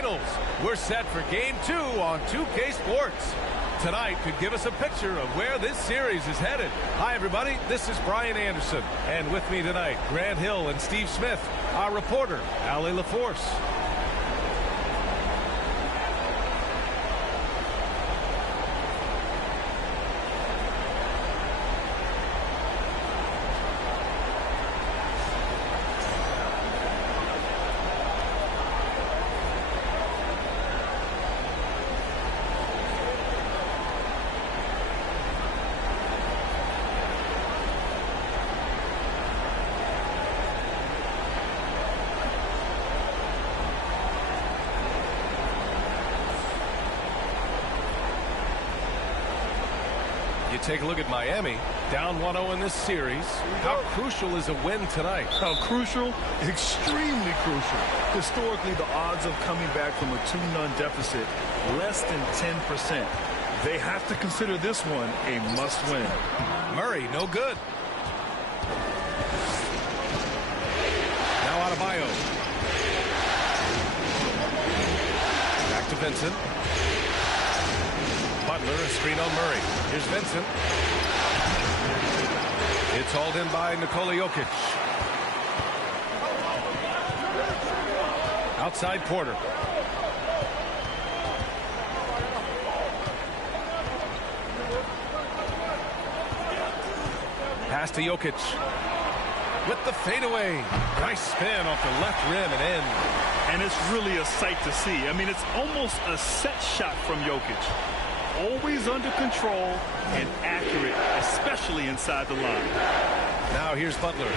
Finals. We're set for Game 2 on 2K Sports. Tonight could give us a picture of where this series is headed. Hi, everybody. This is Brian Anderson. And with me tonight, Grant Hill and Steve Smith, our reporter, Allie LaForce. You take a look at Miami, down 1-0 in this series. How crucial is a win tonight? How crucial? Extremely crucial. Historically, the odds of coming back from a 2-0 deficit, less than 10%. They have to consider this one a must-win. Murray, no good. Now Adebayo. Back to Vincent. Butler, a screen on Murray. Here's Vincent. It's hauled in by Nikola Jokic. Outside Porter. Pass to Jokic. With the fadeaway. Nice spin off the left rim and in. And it's really a sight to see. I mean, it's almost a set shot from Jokic. Always under control and accurate, especially inside the line. Now here's Butler.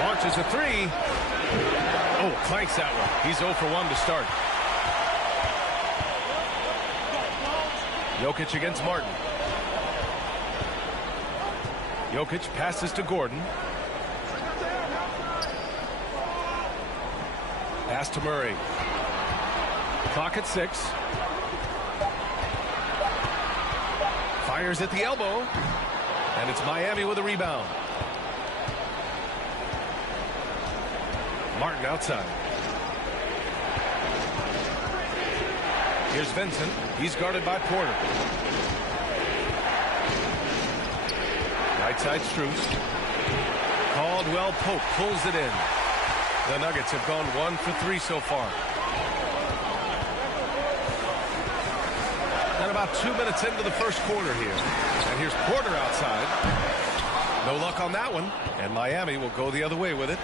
Launches a three. Oh, clanks that one. He's 0 for 1 to start. Jokic against Martin. Jokic passes to Gordon. Pass to Murray. Clock at 6. Fires at the elbow. And it's Miami with a rebound. Martin outside. Here's Vincent. He's guarded by Porter. Right side Strus. Caldwell Pope pulls it in. The Nuggets have gone 1 for 3 so far. And about 2 minutes into the first quarter here. And here's Porter outside. No luck on that one. And Miami will go the other way with it.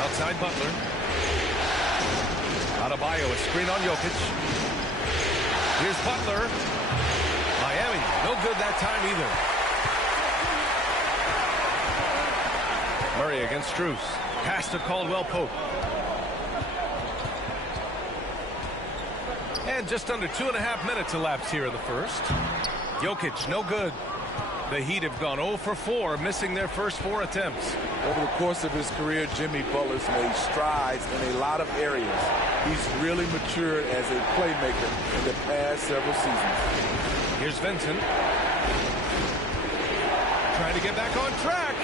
Outside Butler. Adebayo, a screen on Jokic. Here's Butler. Miami, no good that time either. Murray against Strus. Pass to Caldwell Pope. And just under 2.5 minutes elapsed here in the first. Jokic, no good. The Heat have gone 0 for 4, missing their first 4 attempts. Over the course of his career, Jimmy Butler's made strides in a lot of areas. He's really matured as a playmaker in the past several seasons. Here's Vincent. Trying to get back on track.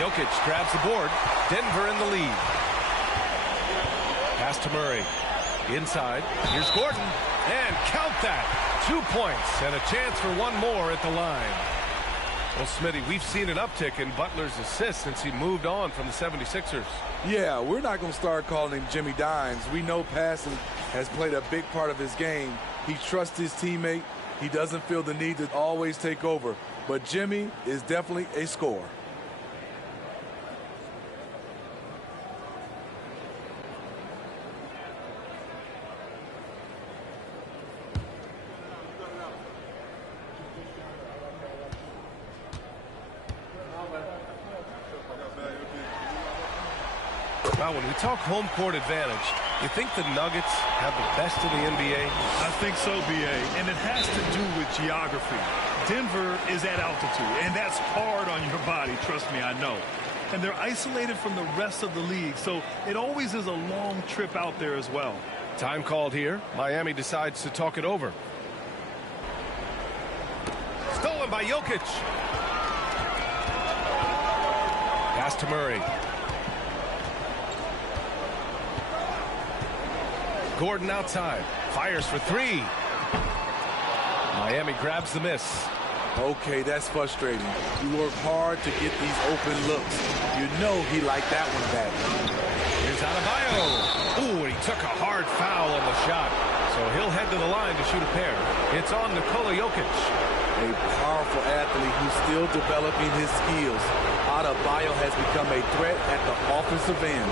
Jokic grabs the board. Denver in the lead. Pass to Murray. Inside. Here's Gordon. And count that. 2 points and a chance for one more at the line. Well, Smitty, we've seen an uptick in Butler's assists since he moved on from the 76ers. Yeah, we're not going to start calling him Jimmy Dimes. We know passing has played a big part of his game. He trusts his teammate. He doesn't feel the need to always take over. But Jimmy is definitely a scorer. Now, when we talk home court advantage, you think the Nuggets have the best in the NBA? I think so, B.A., and it has to do with geography. Denver is at altitude, and that's hard on your body, trust me, I know. And they're isolated from the rest of the league, so it always is a long trip out there as well. Time called here. Miami decides to talk it over. Stolen by Jokic. Pass pass to Murray. Gordon outside. Fires for three. Miami grabs the miss. Okay, that's frustrating. You work hard to get these open looks. You know he liked that one back. Here's Adebayo. Ooh, and he took a hard foul on the shot. So he'll head to the line to shoot a pair. It's on Nikola Jokic. A powerful athlete who's still developing his skills. Adebayo has become a threat at the offensive end.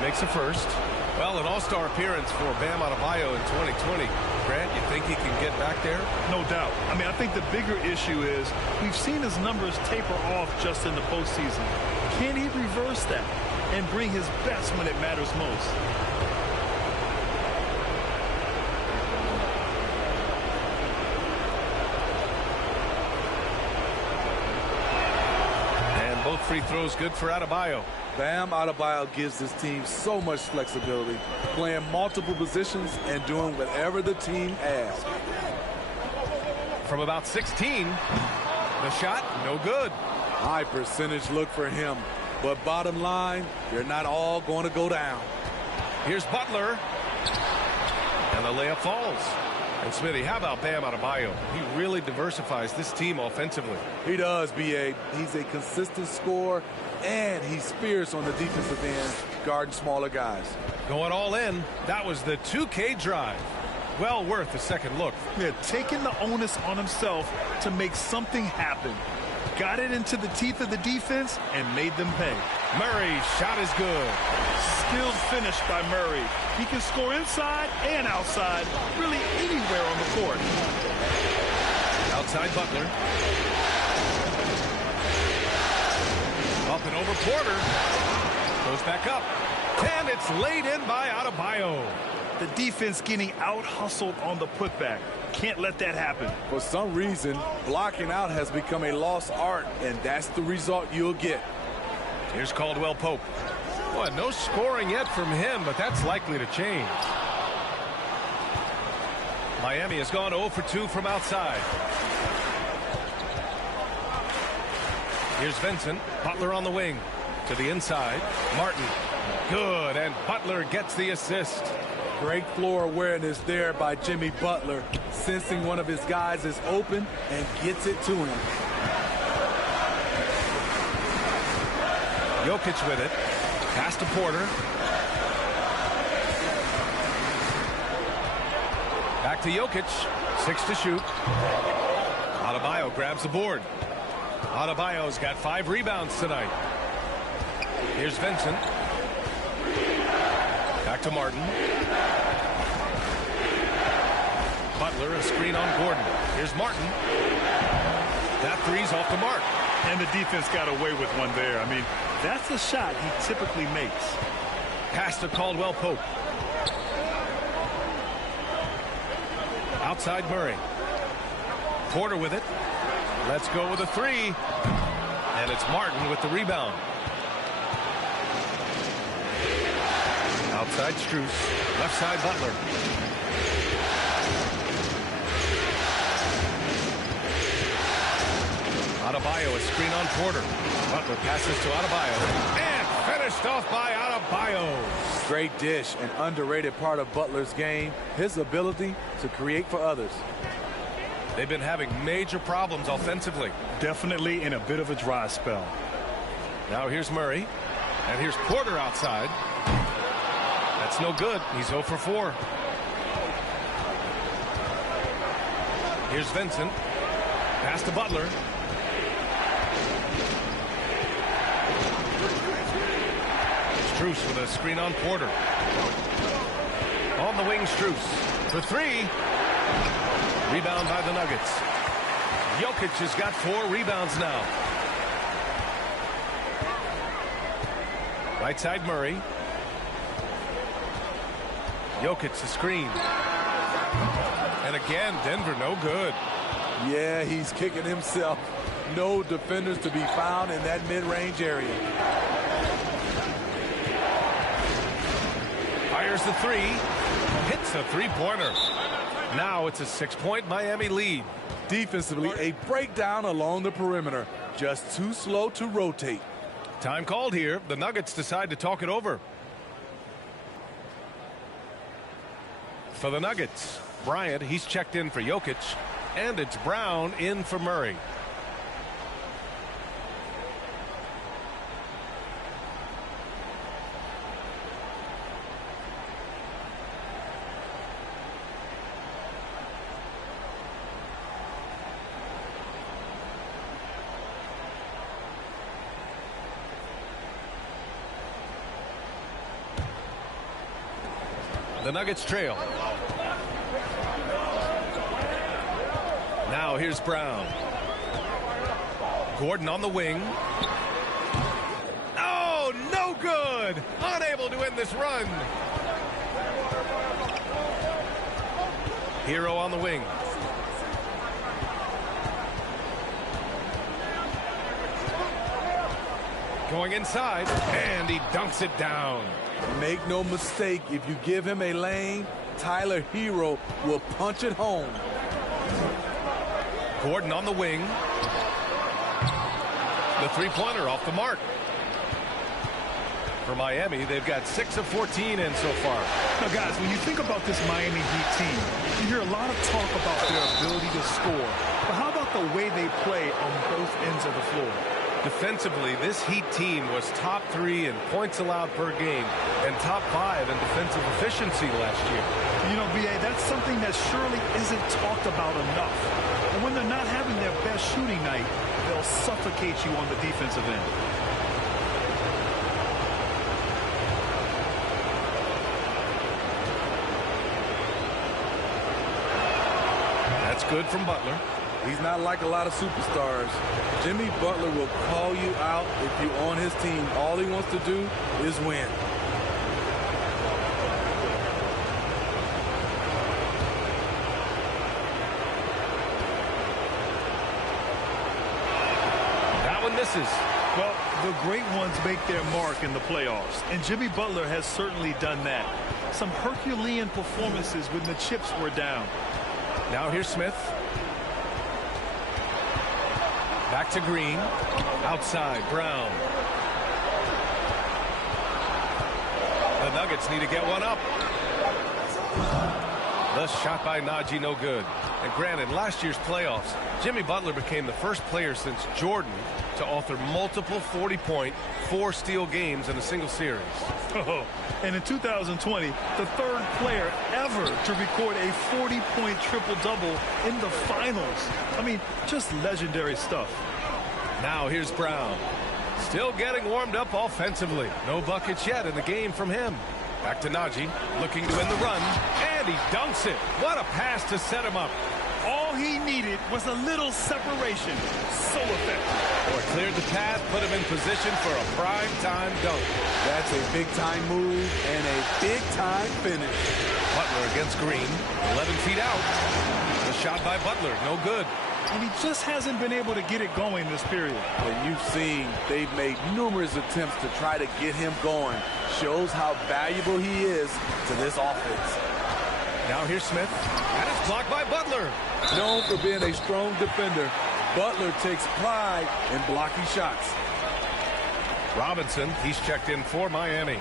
Makes a first. Well, an all-star appearance for Bam Adebayo in 2020. Grant, you think he can get back there? No doubt. I mean, I think the bigger issue is we've seen his numbers taper off just in the postseason. Can he reverse that and bring his best when it matters most? And both free throws good for Adebayo. Bam Adebayo gives his team so much flexibility, playing multiple positions and doing whatever the team asks. From about 16, the shot, no good. High percentage look for him, but bottom line, you're not all going to go down. Here's Butler, and the layup falls. And Smithy, how about Bam Adebayo? He really diversifies this team offensively. He does, B.A. He's a consistent scorer, and he's fierce on the defensive end, guarding smaller guys. Going all in, that was the 2K drive. Well worth a second look. Yeah, taking the onus on himself to make something happen. Got it into the teeth of the defense and made them pay. Murray's shot is good. Skilled finish by Murray. He can score inside and outside, really anywhere on the court. Outside Butler. Up and over Porter. Goes back up. And it's laid in by Adebayo. The defense getting out-hustled on the putback. Can't let that happen. For some reason, blocking out has become a lost art, and that's the result you'll get. Here's Caldwell Pope. Boy, no scoring yet from him, but that's likely to change. Miami has gone 0 for 2 from outside. Here's Vincent. Butler on the wing. To the inside. Martin. Good, and Butler gets the assist. Great floor awareness there by Jimmy Butler, sensing one of his guys is open and gets it to him. Jokic with it. Pass to Porter. Back to Jokic. 6 to shoot. Adebayo grabs the board. Adebayo's got 5 rebounds tonight. Here's Vincent. Back to Martin. Butler, a screen on Gordon. Here's Martin. That three's off the mark. And the defense got away with one there. I mean, that's the shot he typically makes. Pass to Caldwell Pope. Outside Murray. Porter with it. Let's go with a three. And it's Martin with the rebound. Outside Strus. Left side Butler. Adebayo, a screen on Porter. Butler passes to Adebayo. And finished off by Adebayo. Great dish, an underrated part of Butler's game, his ability to create for others. They've been having major problems offensively. Definitely in a bit of a dry spell. Now here's Murray. And here's Porter outside. That's no good. He's 0 for 4. Here's Vincent. Pass to Butler. Strus with a screen on Porter. On the wing, Strus. For 3. Rebound by the Nuggets. Jokic has got 4 rebounds now. Right side Murray. Jokic the screen. And again, Denver no good. Yeah, he's kicking himself. No defenders to be found in that mid-range area. Fires the three. Hits a three-pointer. Now it's a 6-point Miami lead. Defensively, a breakdown along the perimeter. Just too slow to rotate. Time called here. The Nuggets decide to talk it over. For the Nuggets, Bryant, he's checked in for Jokic. And it's Brown in for Murray. The Nuggets trail. Now here's Brown. Gordon on the wing. Oh, no good. Unable to end this run. Hero on the wing. Going inside, and he dunks it down. Make no mistake, if you give him a lane, Tyler Hero will punch it home. Gordon on the wing. The three-pointer off the mark. For Miami, they've got 6 of 14 in so far. Now, guys, when you think about this Miami Heat team, you hear a lot of talk about their ability to score. But how about the way they play on both ends of the floor? Defensively, this Heat team was top 3 in points allowed per game and top 5 in defensive efficiency last year. You know, B.A., that's something that surely isn't talked about enough. And when they're not having their best shooting night, they'll suffocate you on the defensive end. That's good from Butler. He's not like a lot of superstars. Jimmy Butler will call you out if you're on his team. All he wants to do is win. That one misses. Well, the great ones make their mark in the playoffs, and Jimmy Butler has certainly done that. Some Herculean performances when the chips were down. Now here's Smith. Back to Green. Outside, Brown. The Nuggets need to get one up. The shot by Najee, no good. And granted, last year's playoffs, Jimmy Butler became the first player since Jordan to author multiple 40-point, 4-steal games in a single series. Oh, and in 2020, the third player ever to record a 40-point triple-double in the finals. I mean, just legendary stuff. Now here's Brown. Still getting warmed up offensively. No buckets yet in the game from him. Back to Najee, looking to win the run, and he dunks it. What a pass to set him up. All he needed was a little separation. So effective. Or cleared the path, put him in position for a prime-time dunk. That's a big-time move and a big-time finish. Butler against Green, 11 feet out. The shot by Butler, no good. And he just hasn't been able to get it going this period. And you've seen they've made numerous attempts to try to get him going. Shows how valuable he is to this offense. Now here's Smith, and it's blocked by Butler. Known for being a strong defender, Butler takes pride in blocking shots. Robinson, he's checked in for Miami.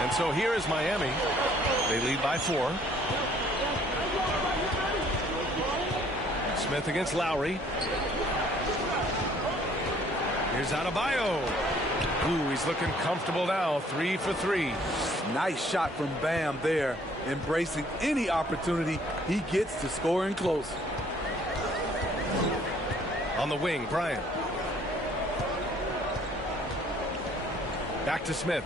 And so here is Miami. They lead by 4. Smith against Lowry. Here's Adebayo. Ooh, he's looking comfortable now. 3 for 3. Nice shot from Bam there, embracing any opportunity he gets to score in close. On the wing, Bryant. Back to Smith.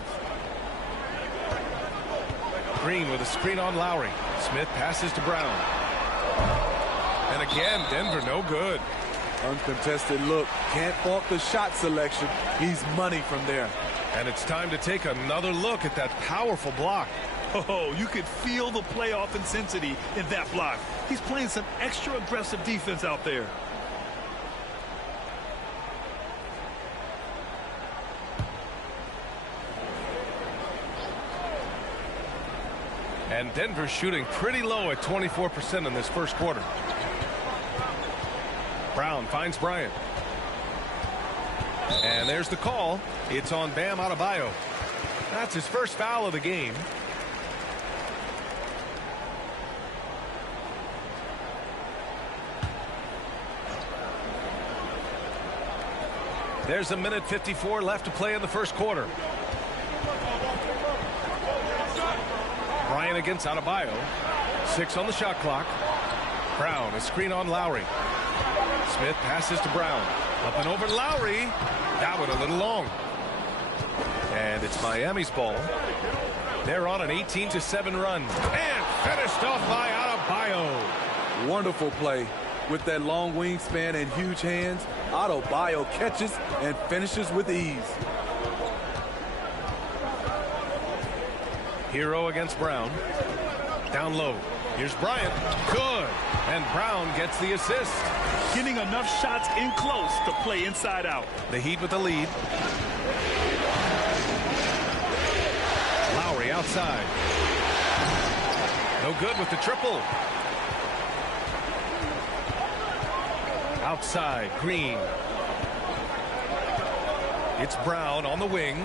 Green with a screen on Lowry. Smith passes to Brown. And again, Denver no good. Uncontested look. Can't fault the shot selection. He's money from there. And it's time to take another look at that powerful block. Oh, you could feel the playoff intensity in that block. He's playing some extra aggressive defense out there. And Denver's shooting pretty low at 24% in this first quarter. Brown finds Bryant. And there's the call. It's on Bam Adebayo. That's his first foul of the game. There's a minute 54 left to play in the first quarter. Bryant against Adebayo. 6 on the shot clock. Brown, a screen on Lowry. Smith passes to Brown. Up and over Lowry. That one a little long. And it's Miami's ball. They're on an 18-7 run. And finished off by Adebayo. Wonderful play. With that long wingspan and huge hands, Adebayo catches and finishes with ease. Hero against Brown. Down low. Here's Bryant. Good. And Brown gets the assist. Getting enough shots in close to play inside out. The Heat with the lead. Lowry outside. No good with the triple. Outside, Green. It's Brown on the wing.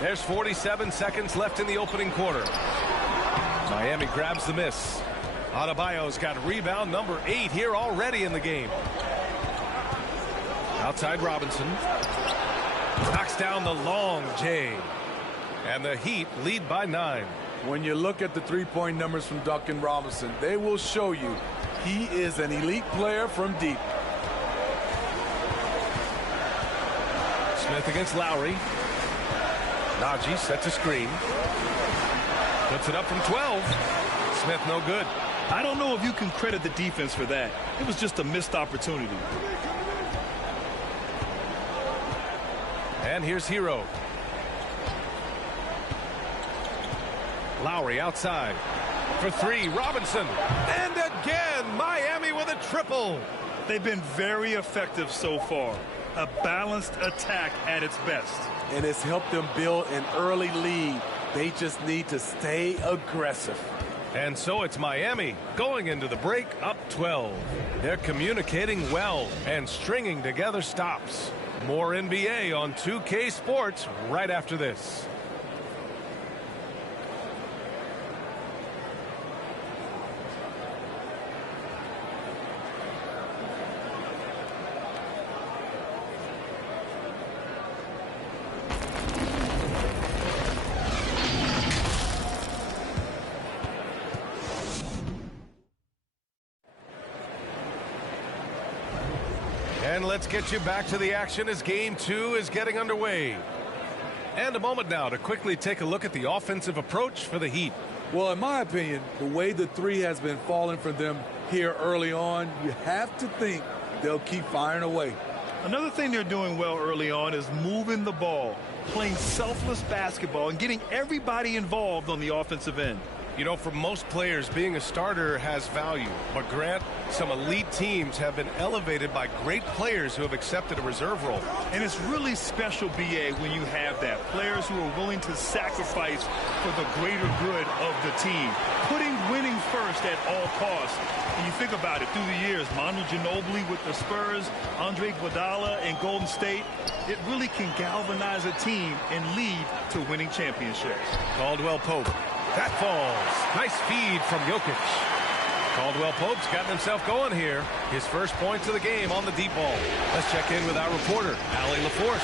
There's 47 seconds left in the opening quarter. Miami grabs the miss. Adebayo's got rebound number 8 here already in the game. Outside Robinson. Knocks down the long J. And the Heat lead by 9. When you look at the three-point numbers from Duncan Robinson, they will show you he is an elite player from deep. Smith against Lowry. Najee sets a screen. Puts it up from 12. Smith no good. I don't know if you can credit the defense for that. It was just a missed opportunity. And here's Hero. Lowry outside. For 3, Robinson. And again, Miami with a triple. They've been very effective so far. A balanced attack at its best. And it's helped them build an early lead. They just need to stay aggressive. And so it's Miami going into the break up 12. They're communicating well and stringing together stops. More NBA on 2K Sports right after this. And let's get you back to the action as Game 2 is getting underway. And a moment now to quickly take a look at the offensive approach for the Heat. Well, in my opinion, the way the three has been falling for them here early on, you have to think they'll keep firing away. Another thing they're doing well early on is moving the ball, playing selfless basketball, and getting everybody involved on the offensive end. You know, for most players, being a starter has value. But, Grant, some elite teams have been elevated by great players who have accepted a reserve role. And it's really special, B.A., when you have that. Players who are willing to sacrifice for the greater good of the team. Putting winning first at all costs. When you think about it, through the years, Manu Ginobili with the Spurs, Andre Iguodala in Golden State, it really can galvanize a team and lead to winning championships. Caldwell Pope. That falls. Nice feed from Jokic. Caldwell Pope's gotten himself going here. His first points of the game on the deep ball. Let's check in with our reporter, Allie LaForce.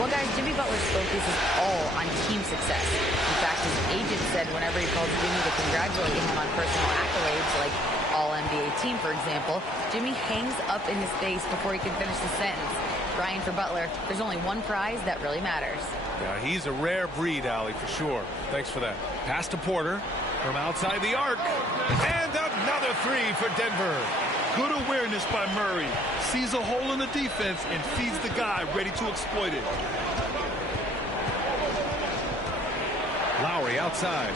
Well, guys, Jimmy Butler's focus is all on team success. In fact, his agent said whenever he calls Jimmy to congratulate him on personal accolades, like All-NBA team, for example, Jimmy hangs up in his face before he can finish the sentence. Brian, for Butler, there's only one prize that really matters. Yeah, he's a rare breed, Allie, for sure. Thanks for that. Pass to Porter from outside the arc. And another three for Denver. Good awareness by Murray. Sees a hole in the defense and feeds the guy ready to exploit it. Lowry outside.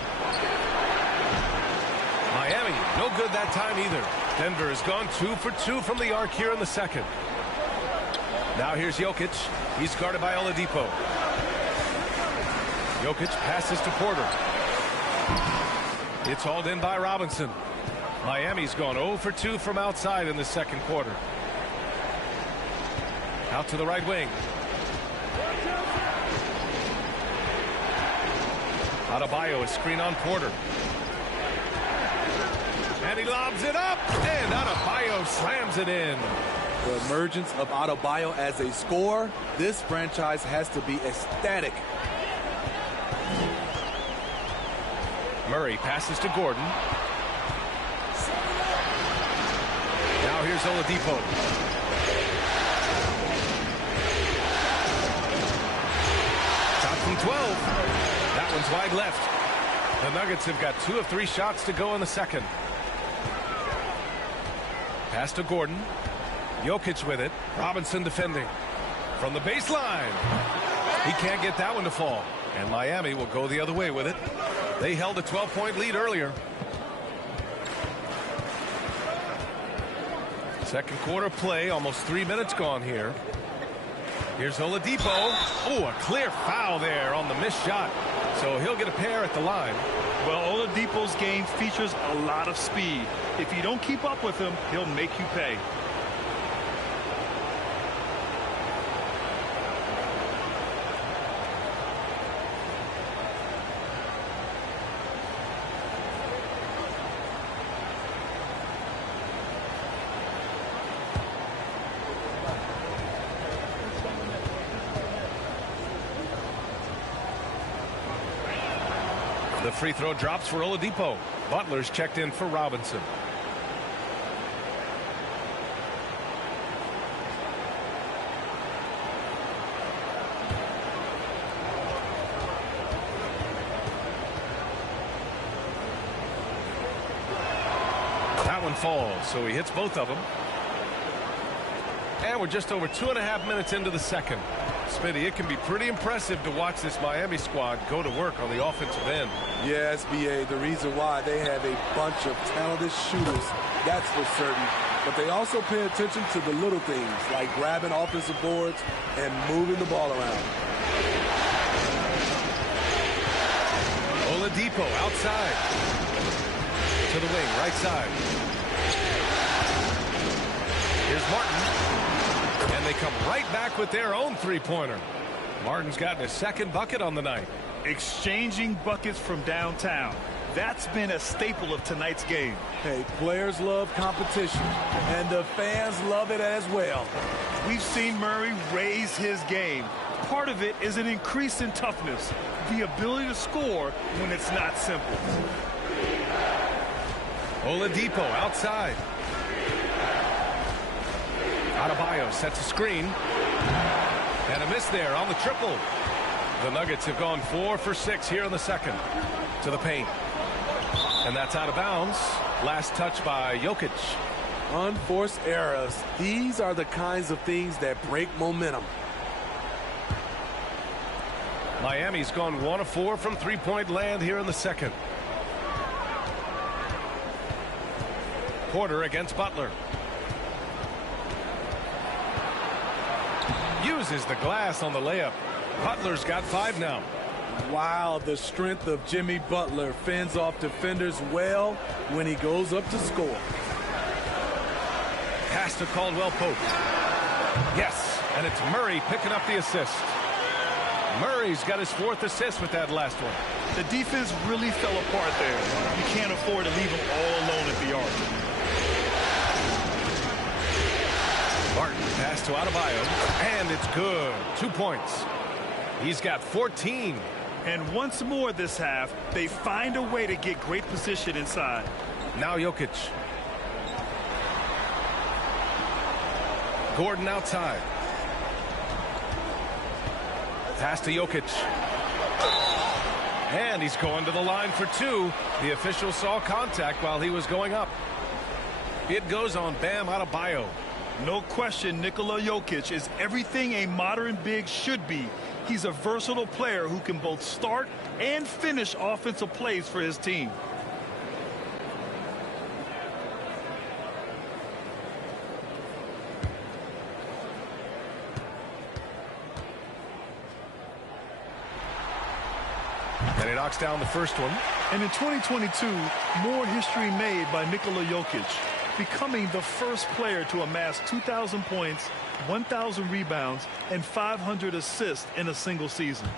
Miami, no good that time either. Denver has gone 2 for 2 from the arc here in the second. Now here's Jokic. He's guarded by Oladipo. Jokic passes to Porter. It's hauled in by Robinson. Miami's gone 0 for 2 from outside in the second quarter. Out to the right wing. Adebayo is screen on Porter. And he lobs it up. And Adebayo slams it in. The emergence of Adebayo as a scorer, this franchise has to be ecstatic. Murray passes to Gordon. Now here's Oladipo. Shot from 12. That one's wide left. The Nuggets have got 2 of 3 shots to go in the second. Pass to Gordon. Jokic with it. Robinson defending. From the baseline. He can't get that one to fall. And Miami will go the other way with it. They held a 12-point lead earlier. Second quarter play, almost 3 minutes gone here. Here's Oladipo. Oh, a clear foul there on the missed shot. So he'll get a pair at the line. Well, Oladipo's game features a lot of speed. If you don't keep up with him, he'll make you pay. The free throw drops for Oladipo. Butler's checked in for Robinson. That one falls, so he hits both of them. And we're just over 2.5 minutes into the second. Smitty, it can be pretty impressive to watch this Miami squad go to work on the offensive end. Yes, BA, the reason why they have a bunch of talented shooters, that's for certain. But they also pay attention to the little things, like grabbing offensive boards and moving the ball around. Oladipo outside. To the wing, right side. Here's Martin. And they come right back with their own three-pointer. Martin's gotten his second bucket on the night. Exchanging buckets from downtown. That's been a staple of tonight's game. Hey, players love competition, and the fans love it as well. We've seen Murray raise his game. Part of it is an increase in toughness, the ability to score when it's not simple. Oladipo outside. Adebayo sets a screen. And a miss there on the triple. The Nuggets have gone 4 for 6 here in the second. To the paint. And that's out of bounds. Last touch by Jokic. Unforced errors. These are the kinds of things that break momentum. Miami's gone 1 of 4 from three-point land here in the second. Porter against Butler. Uses the glass on the layup. Butler's got 5 now. Wow, the strength of Jimmy Butler fends off defenders well when he goes up to score. Pass to Caldwell Pope. Yes, and it's Murray picking up the assist. Murray's got his 4th assist with that last one. The defense really fell apart there. You can't afford to leave them all alone at the arc. Martin pass to Adebayo, and it's good. 2 points. He's got 14. And once more this half, they find a way to get great position inside. Now Jokic. Gordon outside. Pass to Jokic. And he's going to the line for two. The official saw contact while he was going up. It goes on Bam Adebayo. No question, Nikola Jokic is everything a modern big should be. He's a versatile player who can both start and finish offensive plays for his team. And he knocks down the first one. And in 2022, more history made by Nikola Jokic, becoming the first player to amass 2,000 points, 1,000 rebounds, and 500 assists in a single season.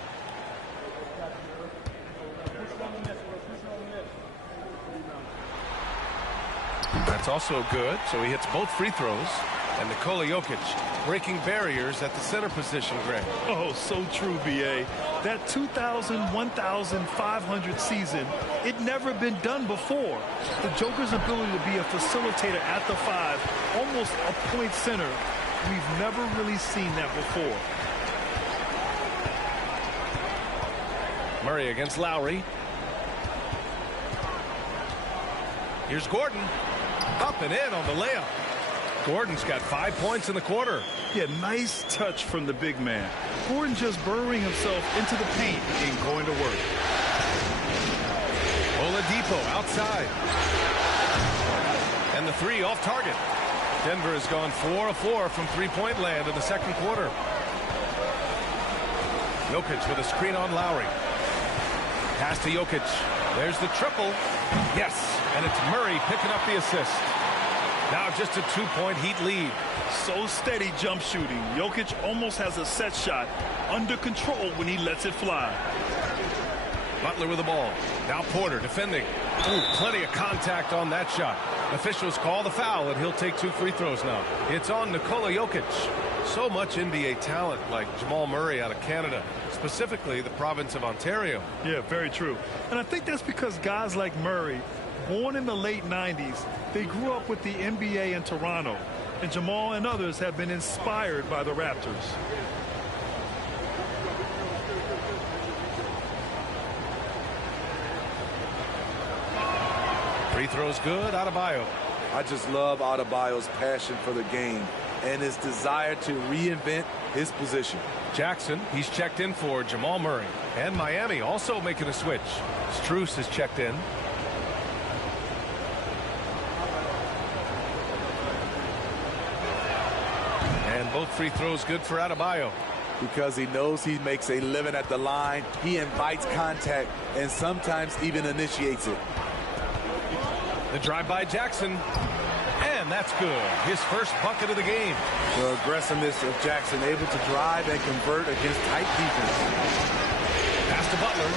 That's also good, so he hits both free throws. And Nikola Jokic breaking barriers at the center position, Greg. Oh, so true, B.A. That 2,000, 1,500 season, it never been done before. The Joker's ability to be a facilitator at the five, almost a point center, we've never really seen that before. Murray against Lowry. Here's Gordon. Up and in on the layup. Gordon's got 5 points in the quarter. Yeah, nice touch from the big man. Gordon just burrowing himself into the paint and going to work. Oladipo outside. And the three off target. Denver has gone 4 of 4 from three-point land in the second quarter. Jokic with a screen on Lowry. Pass to Jokic. There's the triple. Yes, and it's Murray picking up the assist. Now just a 2-point Heat lead. So steady jump shooting. Jokic almost has a set shot under control when he lets it fly. Butler with the ball. Now Porter defending. Ooh, plenty of contact on that shot. Officials call the foul, and he'll take 2 free throws now. It's on Nikola Jokic. So much NBA talent like Jamal Murray out of Canada, specifically the province of Ontario. Yeah, very true. And I think that's because guys like Murray, born in the late 90s, they grew up with the NBA in Toronto. And Jamal and others have been inspired by the Raptors. Free throws good. Adebayo. I just love Adebayo's passion for the game and his desire to reinvent his position. Jackson, he's checked in for Jamal Murray. And Miami also making a switch. Strus has checked in. And both free throws good for Adebayo. Because he knows he makes a living at the line, he invites contact and sometimes even initiates it. The drive by Jackson. And that's good. His first bucket of the game. The aggressiveness of Jackson, able to drive and convert against tight defense. Pass to Butler.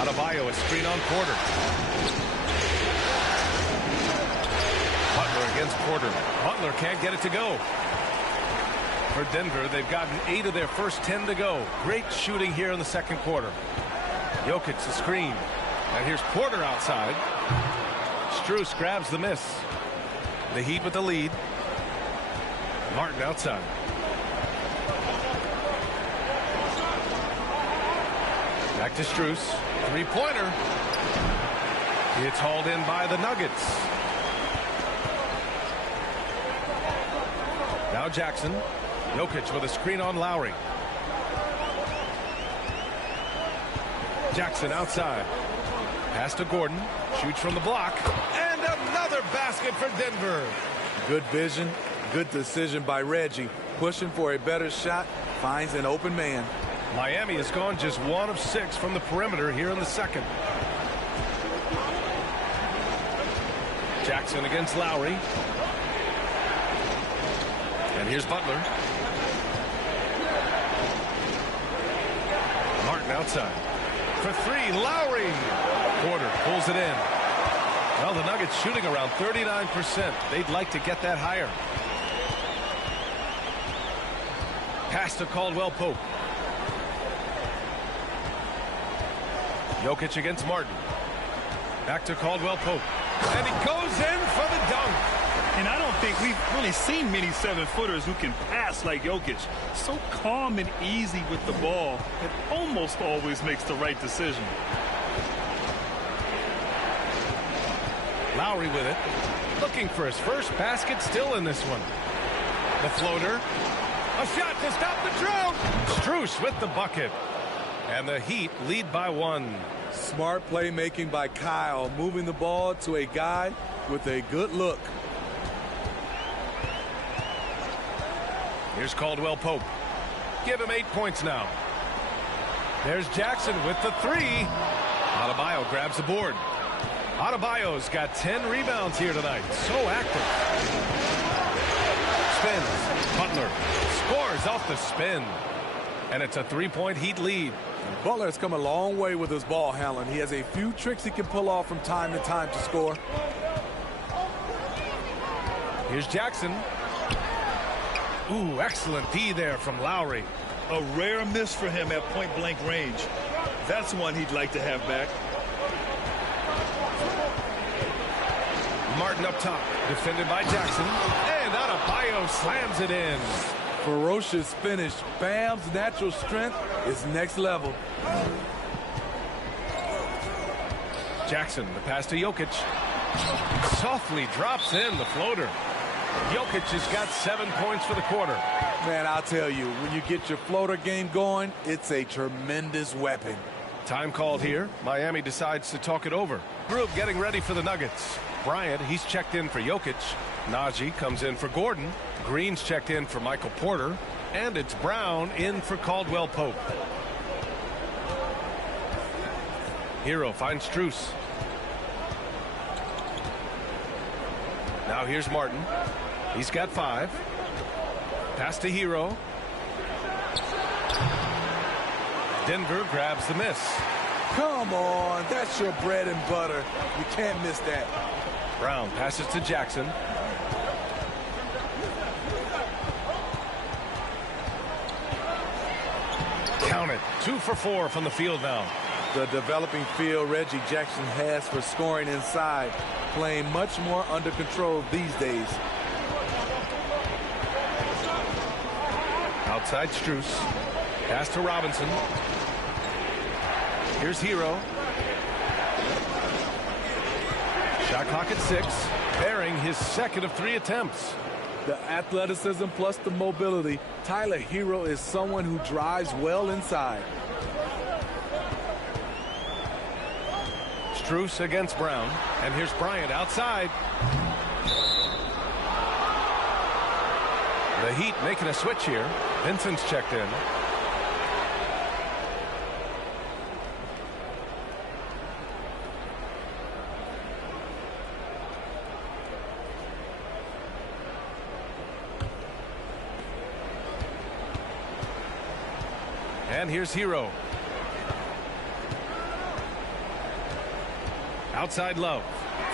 Adebayo, a screen on Porter. Butler against Porter. Butler can't get it to go. For Denver, they've gotten 8 of their first 10 to go. Great shooting here in the second quarter. Jokic, the screen. And here's Porter outside. Strus grabs the miss. The Heat with the lead. Martin outside. Back to Strus. Three-pointer. It's hauled in by the Nuggets. Now Jackson. Jokic with a screen on Lowry. Jackson outside. Pass to Gordon. Shoots from the block. And another basket for Denver. Good vision. Good decision by Reggie. Pushing for a better shot. Finds an open man. Miami has gone just 1 of 6 from the perimeter here in the second. Jackson against Lowry. And here's Butler. Martin outside. For three, Lowry. Porter pulls it in. Well, the Nuggets shooting around 39%. They'd like to get that higher. Pass to Caldwell-Pope. Jokic against Martin. Back to Caldwell-Pope. And he goes in for the dunk. And I don't think we've really seen many 7-footers who can pass like Jokic. So calm and easy with the ball. It almost always makes the right decision. Lowry with it. Looking for his first basket, still in this one. The floater. A shot to stop the drought. Strus with the bucket. And the Heat lead by 1. Smart playmaking by Kyle, moving the ball to a guy with a good look. Here's Caldwell-Pope. Give him 8 points now. There's Jackson with the 3. Adebayo grabs the board. Adebayo's got 10 rebounds here tonight. So active. Spins. Butler scores off the spin. And it's a 3-point Heat lead. Butler has come a long way with his ball handling. He has a few tricks he can pull off from time to time to score. Here's Jackson. Ooh, excellent D there from Lowry. A rare miss for him at point-blank range. That's one he'd like to have back. Martin up top, defended by Jackson. And Adebayo slams it in. Ferocious finish. Bam's natural strength is next level. Jackson, the pass to Jokic. Softly drops in the floater. Jokic has got 7 points for the quarter. Man, I'll tell you, when you get your floater game going, it's a tremendous weapon. Time called here. Miami decides to talk it over. Group getting ready for the Nuggets. Bryant, he's checked in for Jokic. Najee comes in for Gordon. Green's checked in for Michael Porter. And it's Brown in for Caldwell-Pope. Hero finds Strus. Now here's Martin. He's got 5. Pass to Hero. Denver grabs the miss. Come on, that's your bread and butter. You can't miss that. Brown passes to Jackson. Count it. 2 for 4 from the field now. The developing feel Reggie Jackson has for scoring inside, playing much more under control these days. Outside Strus. Pass to Robinson. Here's Hero. Shot clock at 6. Bearing his second of 3 attempts. The athleticism plus the mobility. Tyler Hero is someone who drives well inside. Strus against Brown. And here's Bryant outside. The Heat making a switch here. Vincent's checked in. And here's Hero. Outside Love.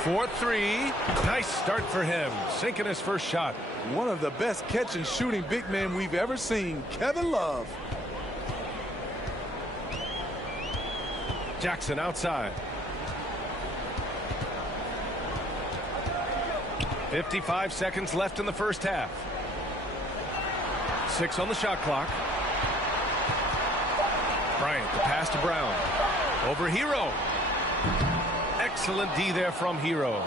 4-3. Nice start for him. Sinking his first shot. One of the best catch and shooting big men we've ever seen, Kevin Love. Jackson outside. 55 seconds left in the first half. 6 on the shot clock. Bryant, the pass to Brown. Over Hero. Excellent D there from Hero.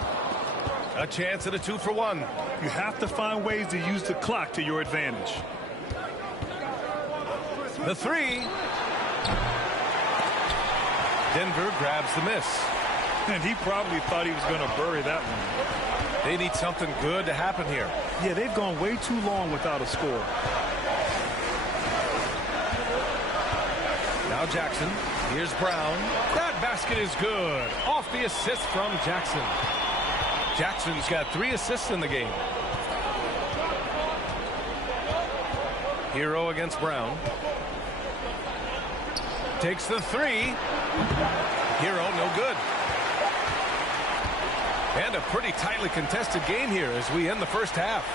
A chance at a 2 for 1. You have to find ways to use the clock to your advantage. The 3. Denver grabs the miss. And he probably thought he was going to bury that one. They need something good to happen here. Yeah, they've gone way too long without a score. Now Jackson. Here's Brown. That basket is good. Off the assist from Jackson. Jackson's got 3 assists in the game. Hero against Brown. takes the three. Hero, no good. And a pretty tightly contested game here as we end the first half.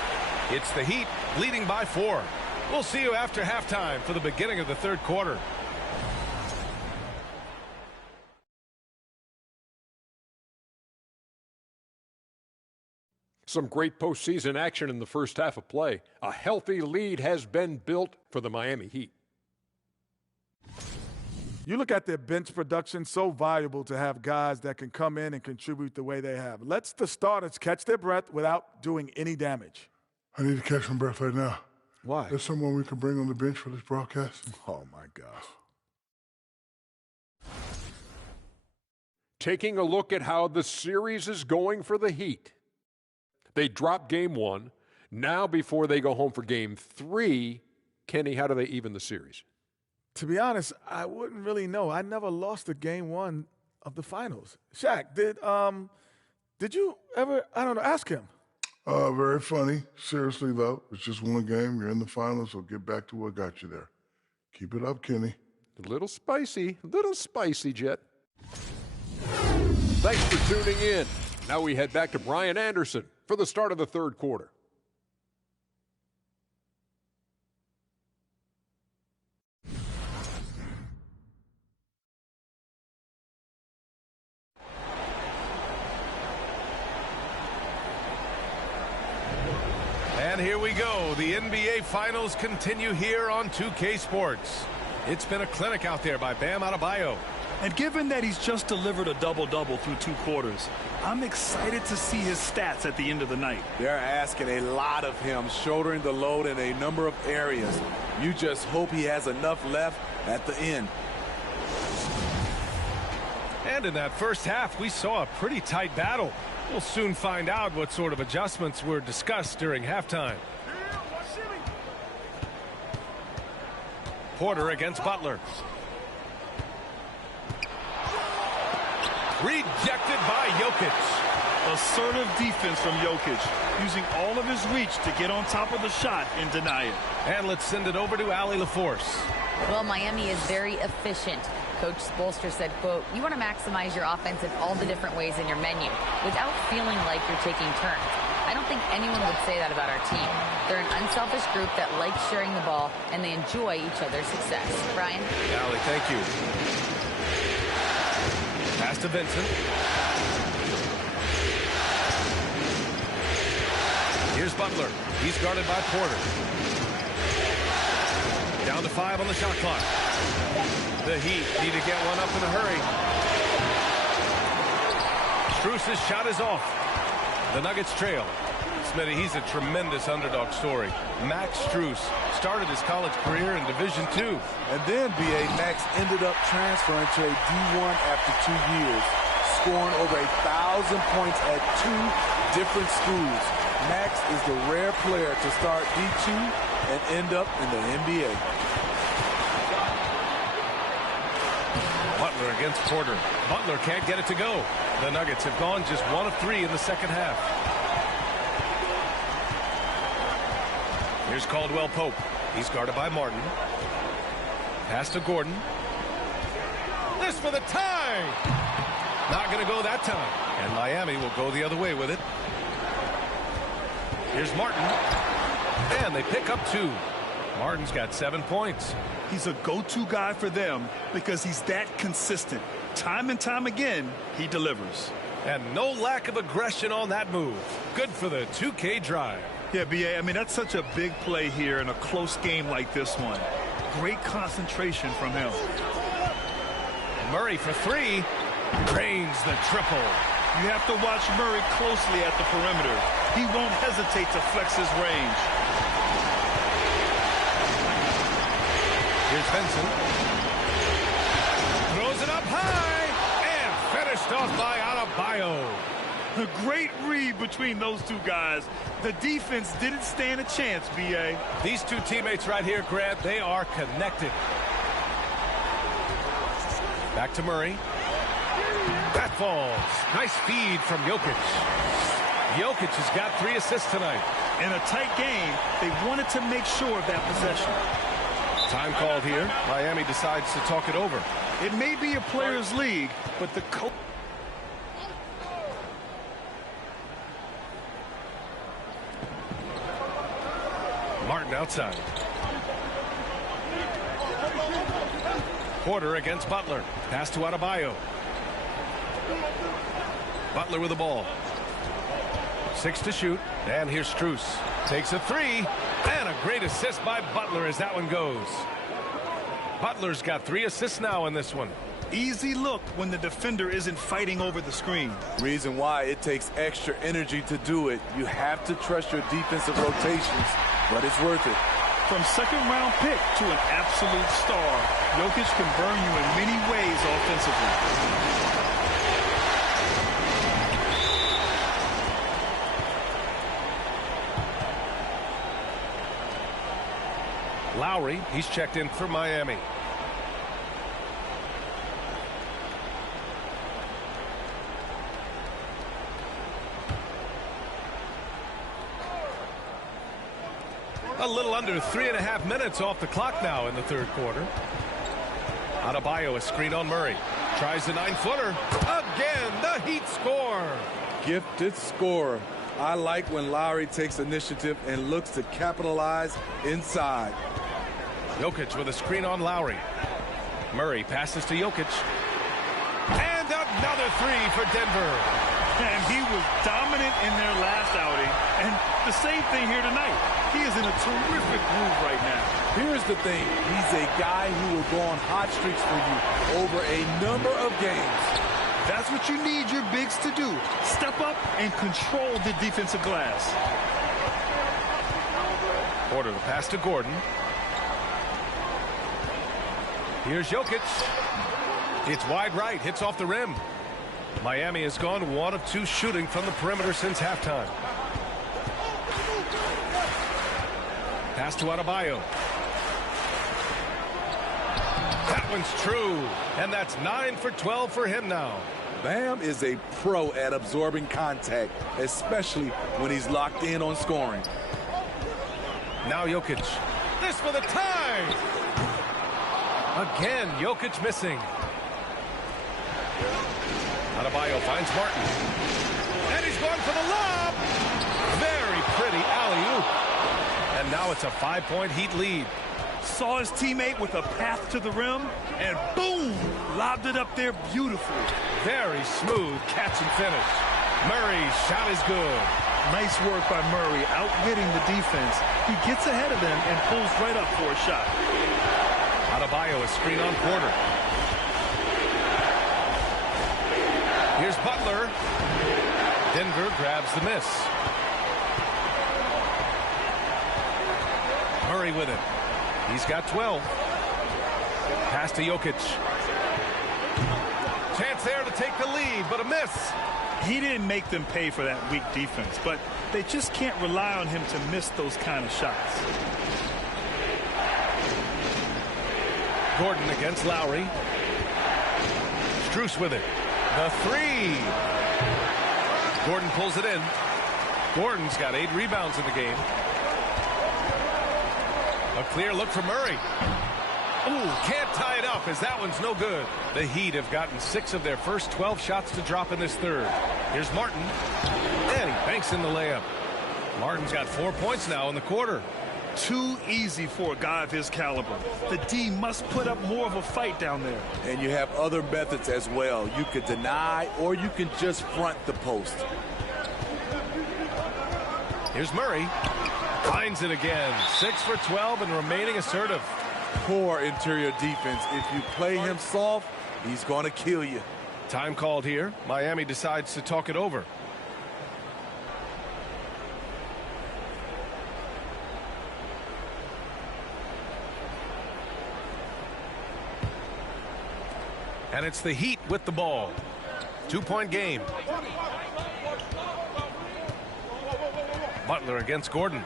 It's the Heat leading by 4. We'll see you after halftime for the beginning of the third quarter. Some great postseason action in the first half of play. A healthy lead has been built for the Miami Heat. You look at their bench production, so valuable to have guys that can come in and contribute the way they have. Let's the starters catch their breath without doing any damage. I need to catch my breath right now. Why? There's someone we can bring on the bench for this broadcast. Oh, my gosh. Taking a look at how the series is going for the Heat. They dropped game 1. Now before they go home for game 3, Kenny, how do they even the series? To be honest, I wouldn't really know. I never lost a game 1 of the finals. Shaq, did you ever, I don't know, ask him? Very funny. Seriously, though, it's just one game. You're in the finals, so get back to what got you there. Keep it up, Kenny. A little spicy, Jet. Thanks for tuning in. Now we head back to Brian Anderson for the start of the third quarter. And here we go. The NBA Finals continue here on 2K Sports. It's been a clinic out there by Bam Adebayo. And given that he's just delivered a double-double through 2 quarters, I'm excited to see his stats at the end of the night. They're asking a lot of him, shouldering the load in a number of areas. You just hope he has enough left at the end. And in that first half, we saw a pretty tight battle. We'll soon find out what sort of adjustments were discussed during halftime. Porter against Butler. Rejected by Jokic. Assertive defense from Jokic, using all of his reach to get on top of the shot and deny it. And let's send it over to Allie LaForce. Well, Miami is very efficient. Coach Spoelstra said, quote, you want to maximize your offense in all the different ways in your menu without feeling like you're taking turns. I don't think anyone would say that about our team. They're an unselfish group that likes sharing the ball, and they enjoy each other's success. Brian? Allie, thank you. Pass to Vincent. Here's Butler. He's guarded by Porter. Down to 5 on the shot clock. The Heat need to get one up in a hurry. Strus's shot is off. The Nuggets trail. Smitty, he's a tremendous underdog story. Max Strus started his college career in Division II. And then, B.A., Max ended up transferring to a D1 after 2 years, scoring over 1,000 points at 2 different schools. Max is the rare player to start D2 and end up in the NBA. Butler against Porter. Butler can't get it to go. The Nuggets have gone just 1 of 3 in the second half. Here's Caldwell Pope. He's guarded by Martin. Pass to Gordon. This for the tie. Not going to go that time. And Miami will go the other way with it. Here's Martin. And they pick up 2. Martin's got 7 points. He's a go-to guy for them because he's that consistent. Time and time again, he delivers. And no lack of aggression on that move. Good for the 2K drive. Yeah, B.A., I mean, that's such a big play here in a close game like this one. Great concentration from him. Murray for 3. Drains the triple. You have to watch Murray closely at the perimeter. He won't hesitate to flex his range. Here's Vincent. Throws it up high. And finished off by Adebayo. A great read between those 2 guys. The defense didn't stand a chance, B.A. These 2 teammates right here, Grant, they are connected. Back to Murray. That falls. Nice feed from Jokic. Jokic has got 3 assists tonight. In a tight game, they wanted to make sure of that possession. Time called here. Miami decides to talk it over. It may be a players' league, but the coach... Martin outside. Porter against Butler. Pass to Adebayo. Butler with the ball. 6 to shoot. And here's Strus. Takes a 3. And a great assist by Butler as that one goes. Butler's got 3 assists now in this one. Easy look when the defender isn't fighting over the screen. Reason why it takes extra energy to do it. You have to trust your defensive rotations, but it's worth it. From second-round pick to an absolute star, Jokic can burn you in many ways offensively. Lowry, he's checked in for Miami. A little under 3.5 minutes off the clock now in the third quarter. Adebayo, a screen on Murray. Tries the 9-footer. Again, the Heat score. Gifted scorer. I like when Lowry takes initiative and looks to capitalize inside. Jokic with a screen on Lowry. Murray passes to Jokic. And another 3 for Denver. And he was dominant in their last outing. And the same thing here tonight. He is in a terrific groove right now. Here's the thing. He's a guy who will go on hot streaks for you over a number of games. That's what you need your bigs to do. Step up and control the defensive glass. Porter, the pass to Gordon. Here's Jokic. It's wide right. Hits off the rim. Miami has gone 1 of 2 shooting from the perimeter since halftime. Pass to Adebayo. That one's true. And that's 9 for 12 for him now. Bam is a pro at absorbing contact, especially when he's locked in on scoring. Now Jokic. This for the tie. Again, Jokic missing. Adebayo finds Martin. And he's going for the lob. Very pretty alley-oop. And now it's a 5-point Heat lead. Saw his teammate with a path to the rim, and boom, lobbed it up there beautifully. Very smooth catch and finish. Murray's shot is good. Nice work by Murray, outwitting the defense. He gets ahead of them and pulls right up for a shot. Adebayo, a screen on Porter. Here's Butler. Denver grabs the miss. Murray with it. He's got 12. Pass to Jokic. Chance there to take the lead, but a miss. He didn't make them pay for that weak defense, but they just can't rely on him to miss those kind of shots. Gordon against Lowry. Strus with it. The 3. Gordon pulls it in. Gordon's got 8 rebounds in the game. A clear look for Murray. Ooh, can't tie it up as that one's no good. The Heat have gotten 6 of their first 12 shots to drop in this third. Here's Martin. And he banks in the layup. Martin's got 4 points now in the quarter. Too easy for a guy of his caliber. The D must put up more of a fight down there. And you have other methods as well. You could deny or you can just front the post. Here's Murray. Finds it again. 6 for 12 and remaining assertive. Poor interior defense. If you play him soft, he's going to kill you. Time called here. Miami decides to talk it over. And it's the Heat with the ball. 2-point game. Butler against Gordon.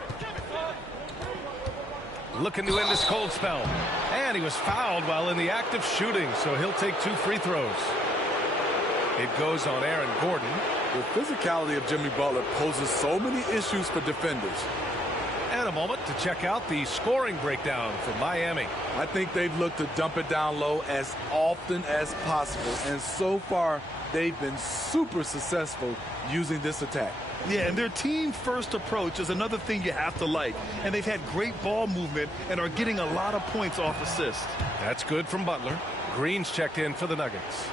Looking to end this cold spell. And he was fouled while in the act of shooting, so he'll take 2 free throws. It goes on Aaron Gordon. The physicality of Jimmy Butler poses so many issues for defenders. And a moment to check out the scoring breakdown from Miami. I think they've looked to dump it down low as often as possible. And so far, they've been super successful using this attack. Yeah, and their team-first approach is another thing you have to like. And they've had great ball movement and are getting a lot of points off assists. That's good from Butler. Green's checked in for the Nuggets.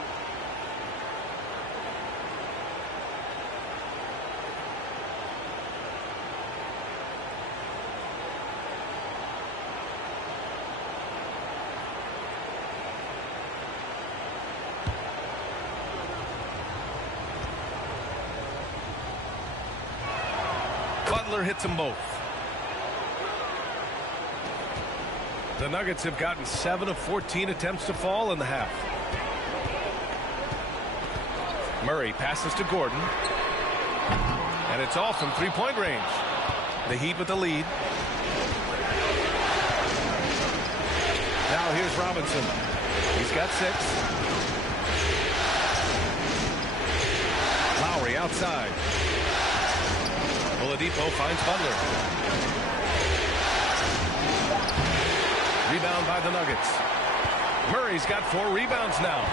Butler hits them both. The Nuggets have gotten 7 of 14 attempts to fall in the half. Murray passes to Gordon. And it's all from three-point range. The Heat with the lead. Now here's Robinson. He's got 6. Lowry outside. Oladipo finds Butler. Rebound by the Nuggets. Murray's got 4 rebounds now.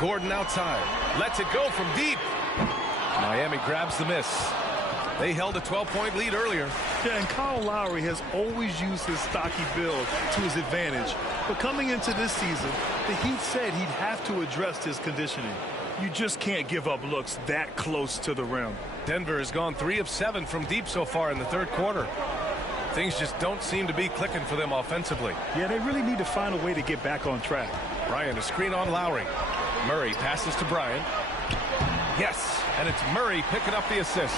Gordon outside. Lets it go from deep. Miami grabs the miss. They held a 12-point lead earlier. Yeah, and Kyle Lowry has always used his stocky build to his advantage. But coming into this season, the Heat said he'd have to address his conditioning. You just can't give up looks that close to the rim. Denver has gone 3 of 7 from deep so far in the third quarter. Things just don't seem to be clicking for them offensively. Yeah, they really need to find a way to get back on track. Bryant, a screen on Lowry. Murray passes to Bryant. Yes, and it's Murray picking up the assist.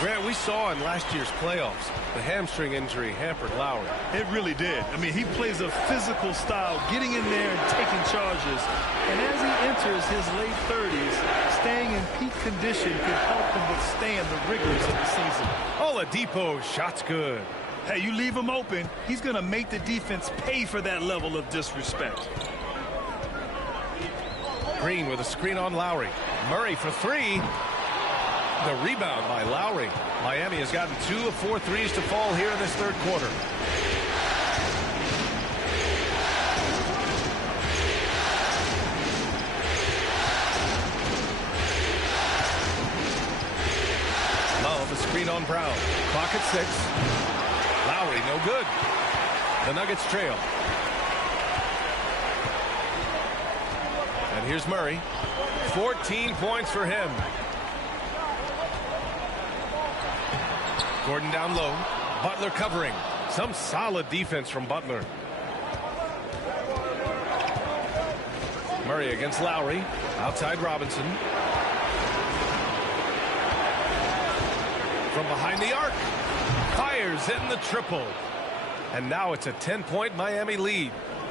Grant, we saw in last year's playoffs, the hamstring injury hampered Lowry. It really did. I mean, he plays a physical style, getting in there and taking charges. And as he enters his late 30s, staying in peak condition could help him withstand the rigors of the season. Oladipo's shot's good. Hey, you leave him open, he's going to make the defense pay for that level of disrespect. Green with a screen on Lowry. Murray for 3. The rebound by Lowry. Miami has gotten 2 of 4 threes to fall here in this third quarter. Love a screen on Brown. Clock at 6. Lowry no good. The Nuggets trail. And here's Murray. 14 points for him. Gordon down low. Butler covering. Some solid defense from Butler. Murray against Lowry. Outside Robinson. From behind the arc. Fires in the triple. And now it's a 10-point Miami lead.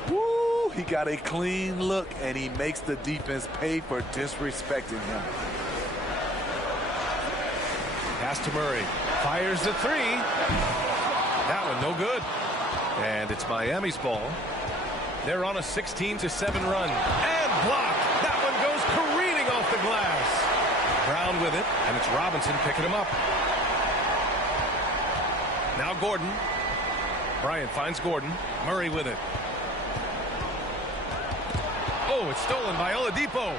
Woo! He got a clean look, and he makes the defense pay for disrespecting him. Pass to Murray. Fires the 3. That one no good. And it's Miami's ball. They're on a 16-7 run. And blocked. That one goes careening off the glass. Brown with it, and it's Robinson picking him up. Now Gordon. Bryant finds Gordon. Murray with it. Oh, it's stolen by Oladipo.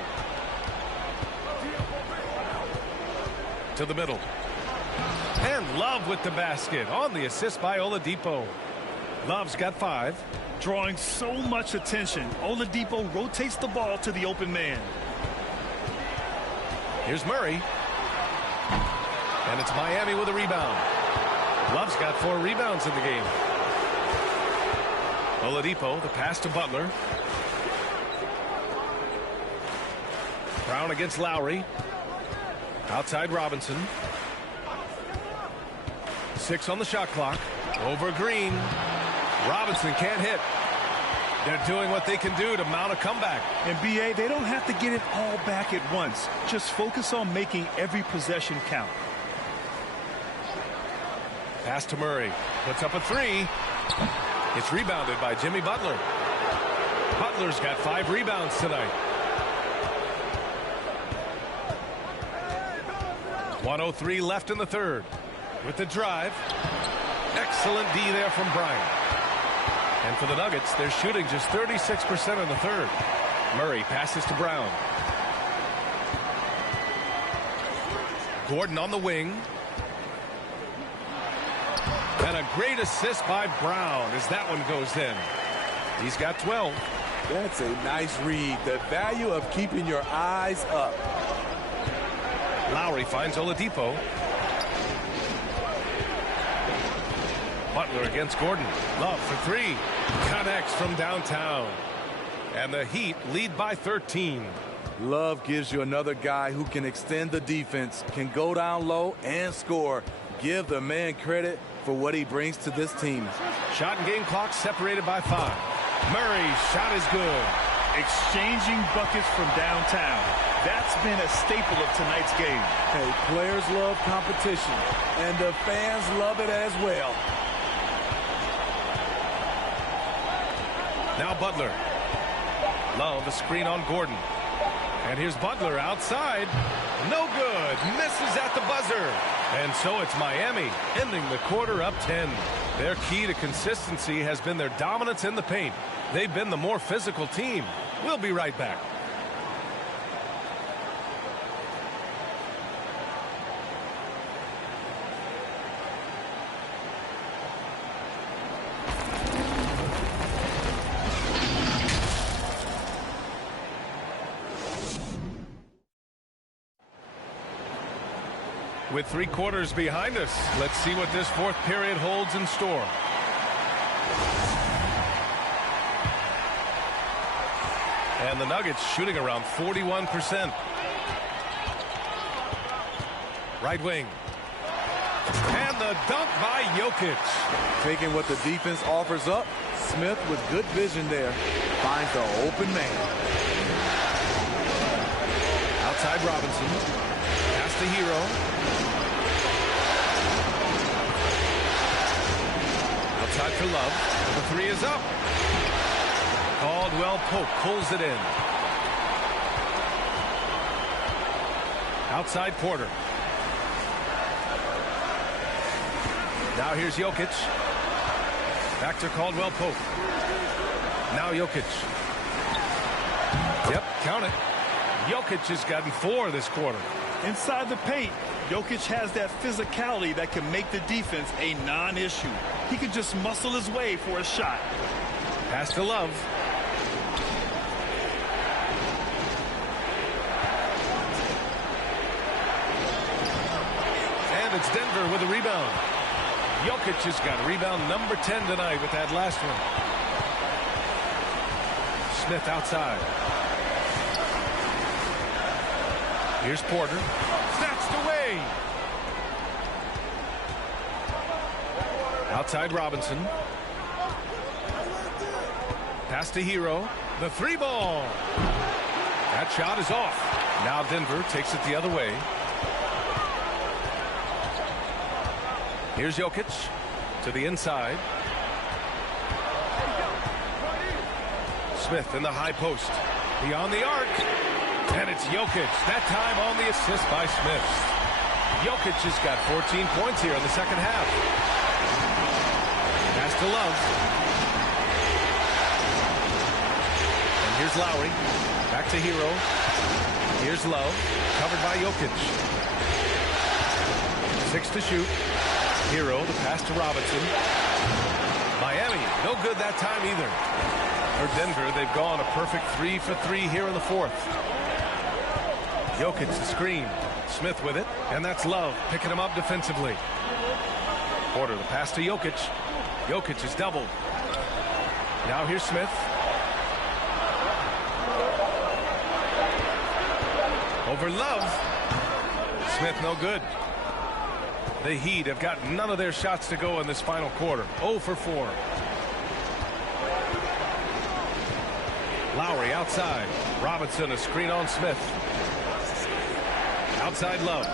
To the middle. And Love with the basket on the assist by Oladipo. Love's got 5. Drawing so much attention, Oladipo rotates the ball to the open man. Here's Murray. And it's Miami with a rebound. Love's got 4 rebounds in the game. Oladipo, the pass to Butler. Brown against Lowry. Outside Robinson. 6 on the shot clock. Over Green. Robinson can't hit. They're doing what they can do to mount a comeback. And BA, they don't have to get it all back at once. Just focus on making every possession count. Pass to Murray. Puts up a 3. It's rebounded by Jimmy Butler. Butler's got 5 rebounds tonight. 1:03 left in the third. With the drive. Excellent D there from Bryant. And for the Nuggets, they're shooting just 36% in the third. Murray passes to Brown. Gordon on the wing. And a great assist by Brown as that one goes in. He's got 12. That's a nice read. The value of keeping your eyes up. Lowry finds Oladipo. Butler against Gordon. Love for 3. Connects from downtown. And the Heat lead by 13. Love gives you another guy who can extend the defense, can go down low and score. Give the man credit for what he brings to this team. Shot and game clock separated by 5. Murray's shot is good. Exchanging buckets from downtown. That's been a staple of tonight's game. Hey, players love competition, and the fans love it as well. Now Butler. Love a screen on Gordon. And here's Butler outside. No good. Misses at the buzzer. And so it's Miami ending the quarter up 10. Their key to consistency has been their dominance in the paint. They've been the more physical team. We'll be right back. With 3 quarters behind us, let's see what this fourth period holds in store. And the Nuggets shooting around 41%. Right wing. And the dunk by Jokic. Taking what the defense offers up, Smith with good vision there finds the open man. Outside Robinson. Pass to Hero. Outside for Love. The 3 is up. Caldwell Pope pulls it in. Outside Porter. Now here's Jokic. Back to Caldwell Pope. Now Jokic. Yep, count it. Jokic has gotten 4 this quarter. Inside the paint, Jokic has that physicality that can make the defense a non-issue. He can just muscle his way for a shot. Pass to Love. And it's Denver with a rebound. Jokic has got rebound number 10 tonight with that last one. Smith outside. Here's Porter. Snatched away. Outside Robinson. Pass to Hero. The 3 ball. That shot is off. Now Denver takes it the other way. Here's Jokic to the inside. Smith in the high post. Beyond the arc. And it's Jokic. That time on the assist by Smith. Jokic has got 14 points here in the second half. Pass to Love. And here's Lowry. Back to Hero. Here's Love. Covered by Jokic. 6 to shoot. Hero, the pass to Robinson. Miami, no good that time either. For Denver, they've gone a perfect 3 for 3 here in the fourth. Jokic the screen. Smith with it, and that's Love picking him up defensively. Porter, the pass to Jokic. Jokic is doubled. Now here's Smith. Over Love. Smith no good. The Heat have got none of their shots to go in this final quarter. 0 for 4. Lowry outside. Robinson a screen on Smith. Outside Love.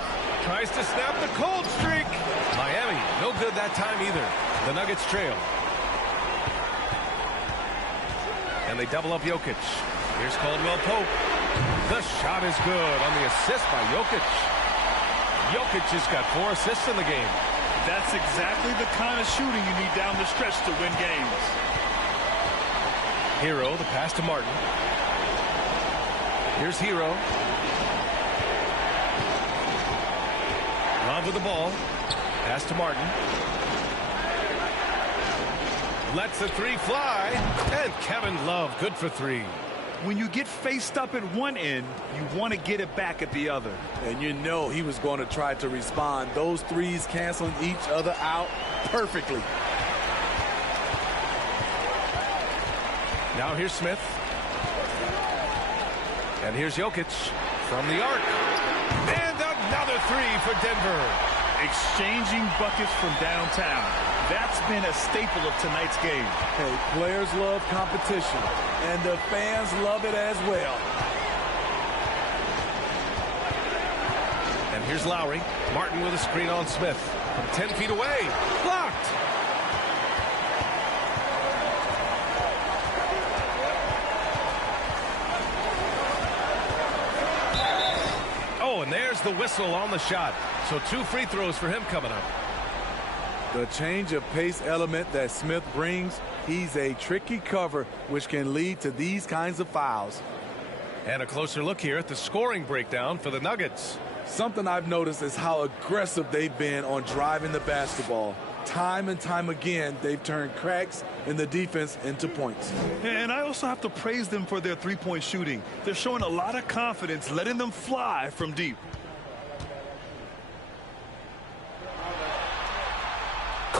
Tries to snap the cold streak. Miami, no good that time either. The Nuggets trail. And they double up Jokic. Here's Caldwell Pope. The shot is good on the assist by Jokic. Jokic has got 4 assists in the game. That's exactly the kind of shooting you need down the stretch to win games. Hero, the pass to Martin. Here's Hero. Love with the ball. Pass to Martin. Lets the 3 fly. And Kevin Love, good for 3. When you get faced up at one end, you want to get it back at the other. And you know he was going to try to respond. Those threes canceling each other out perfectly. Now here's Smith. And here's Jokic from the arc. And another 3 for Denver. Exchanging buckets from downtown. That's been a staple of tonight's game. Hey, players love competition, and the fans love it as well. And here's Lowry. Martin with a screen on Smith. From 10 feet away. Blocked. Oh, and there's the whistle on the shot. So 2 free throws for him coming up. The change of pace element that Smith brings, he's a tricky cover, which can lead to these kinds of fouls. And a closer look here at the scoring breakdown for the Nuggets. Something I've noticed is how aggressive they've been on driving the basketball. Time and time again, they've turned cracks in the defense into points. And I also have to praise them for their three-point shooting. They're showing a lot of confidence, letting them fly from deep.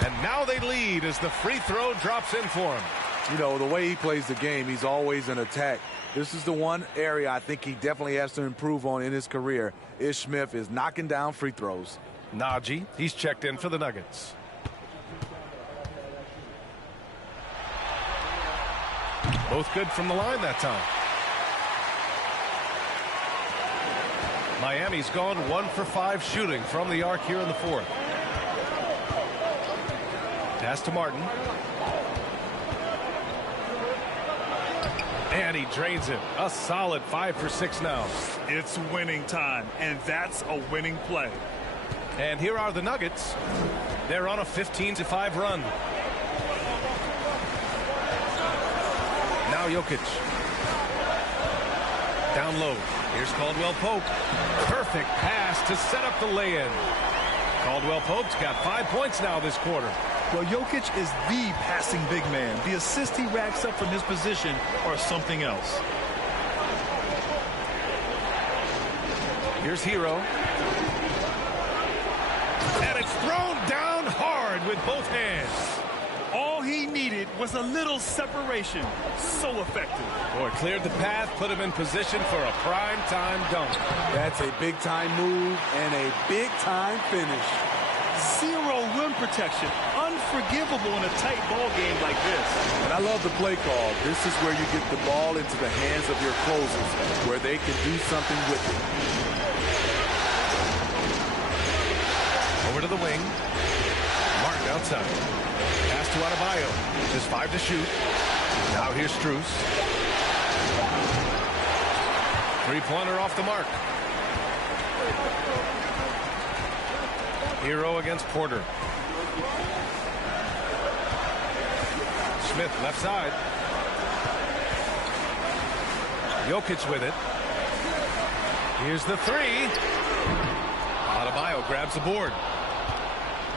And now they lead as the free throw drops in for him. You know, the way he plays the game, he's always in attack. This is the one area I think he definitely has to improve on in his career. Ish Smith is knocking down free throws. Najee, he's checked in for the Nuggets. Both good from the line that time. Miami's gone 1 for 5 shooting from the arc here in the 4th. Pass to Martin. And he drains it. A solid 5 for 6 now. It's winning time, and that's a winning play. And here are the Nuggets. They're on a 15-5 run. Now Jokic. Down low. Here's Caldwell Pope. Perfect pass to set up the lay-in. Caldwell Pope's got 5 points now this quarter. Well, Jokic is the passing big man. The assists he racks up from his position are something else. Here's Hero. And it's thrown down hard with both hands. All he needed was a little separation. So effective. Boy, cleared the path, put him in position for a prime-time dunk. That's a big-time move and a big-time finish. 0 rim protection. Unforgivable in a tight ball game like this. And I love the play call. This is where you get the ball into the hands of your closers, where they can do something with it. Over to the wing. Martin outside. Pass to Adebayo. Just 5 to shoot. Now here's Strus. 3-pointer off the mark. Hero against Porter. Smith left side. Jokic with it. Here's the 3. Adebayo grabs the board.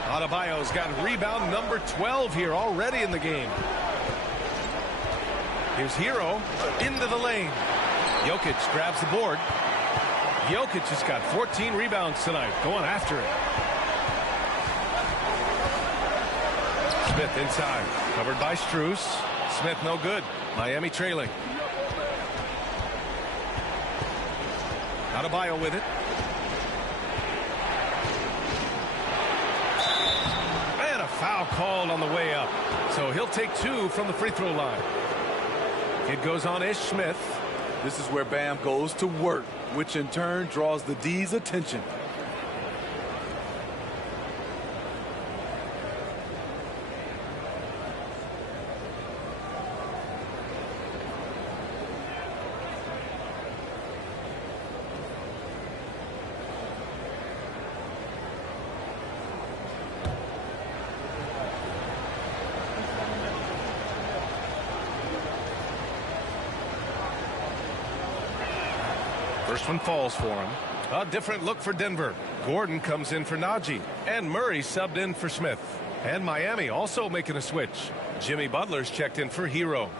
Adebayo's got rebound number 12 here already in the game. Here's Hero into the lane. Jokic grabs the board. Jokic has got 14 rebounds tonight, going after it. Smith inside, covered by Strus. Smith no good. Miami trailing. Adebayo with it. And a foul called on the way up. So he'll take 2 from the free throw line. It goes on Ish Smith. This is where Bam goes to work, which in turn draws the D's attention. First one falls for him. A different look for Denver. Gordon comes in for Najee, and Murray subbed in for Smith. And Miami also making a switch. Jimmy Butler's checked in for Hero.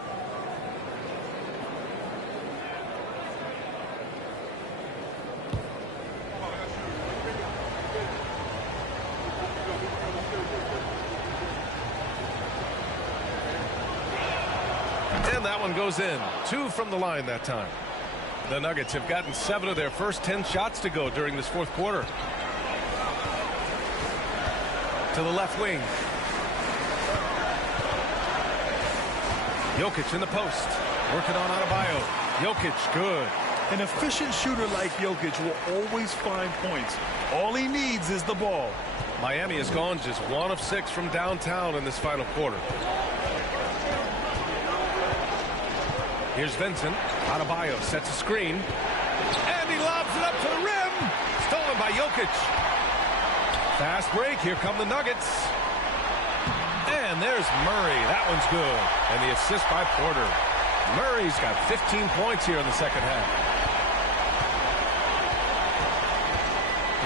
And that one goes in. 2 from the line that time. The Nuggets have gotten 7 of their first 10 shots to go during this fourth quarter. To the left wing. Jokic in the post. Working on Adebayo. Jokic, good. An efficient shooter like Jokic will always find points. All he needs is the ball. Miami has gone just 1 of 6 from downtown in this final quarter. Here's Vincent. Adebayo sets a screen. And he lobs it up to the rim. Stolen by Jokic. Fast break. Here come the Nuggets. And there's Murray. That one's good. And the assist by Porter. Murray's got 15 points here in the second half.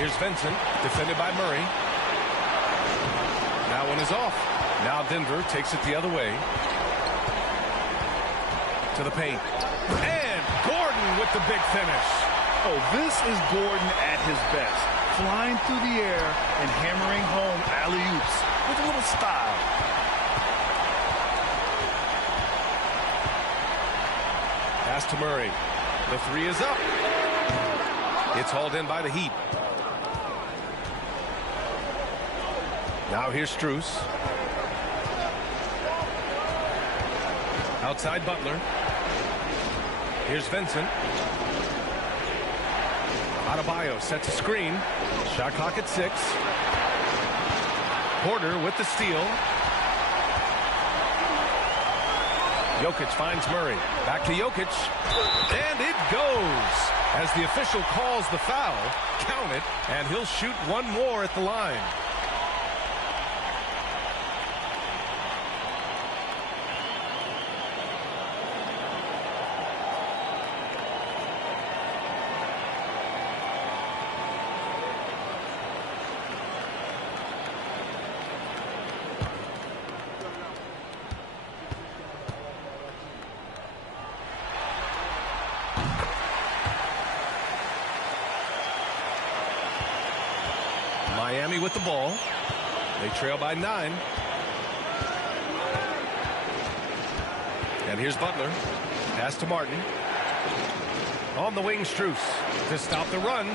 Here's Vincent. Defended by Murray. That one is off. Now Denver takes it the other way. To the paint. And Gordon with the big finish. Oh, this is Gordon at his best. Flying through the air and hammering home alley-oops with a little style. Pass to Murray. The 3 is up. It's hauled in by the Heat. Now here's Strus. Outside Butler. Here's Vincent. Adebayo sets a screen. Shot clock at 6. Porter with the steal. Jokic finds Murray. Back to Jokic. And it goes. As the official calls the foul, count it, and he'll shoot one more at the line. Miami with the ball. They trail by 9. And here's Butler. Pass to Martin. On the wing, Strus to stop the run.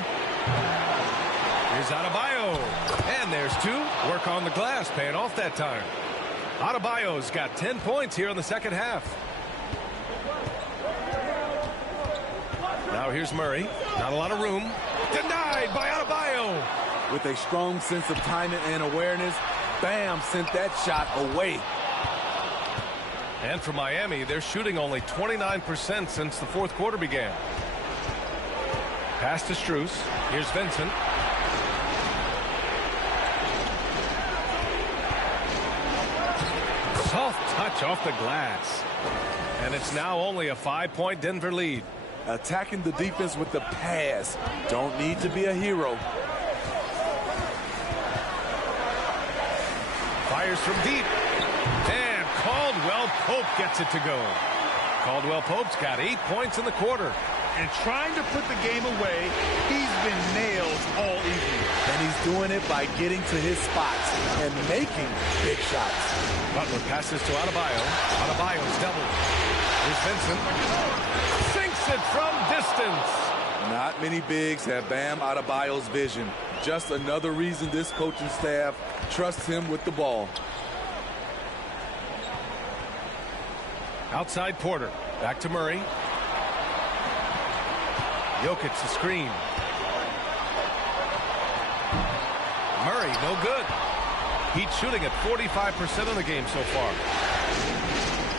Here's Adebayo. And there's 2. Work on the glass, paying off that time. Adebayo's got 10 points here in the second half. Now here's Murray. Not a lot of room. Denied by Adebayo. With a strong sense of timing and awareness, Bam sent that shot away. And for Miami, they're shooting only 29% since the fourth quarter began. Pass to Strus. Here's Vincent. Soft touch off the glass. And it's now only a 5-point Denver lead. Attacking the defense with the pass. Don't need to be a hero. Fires from deep. And Caldwell Pope gets it to go. Caldwell Pope's got 8 points in the quarter. And trying to put the game away, he's been nailed all evening. And he's doing it by getting to his spots and making big shots. Butler passes to Adebayo. Adebayo's doubled. Here's Vincent. Sinks it from distance. Not many bigs have Bam Adebayo's vision. Just another reason this coaching staff trusts him with the ball. Outside Porter. Back to Murray. Jokic the screen. Murray, no good. Heat shooting at 45% of the game so far.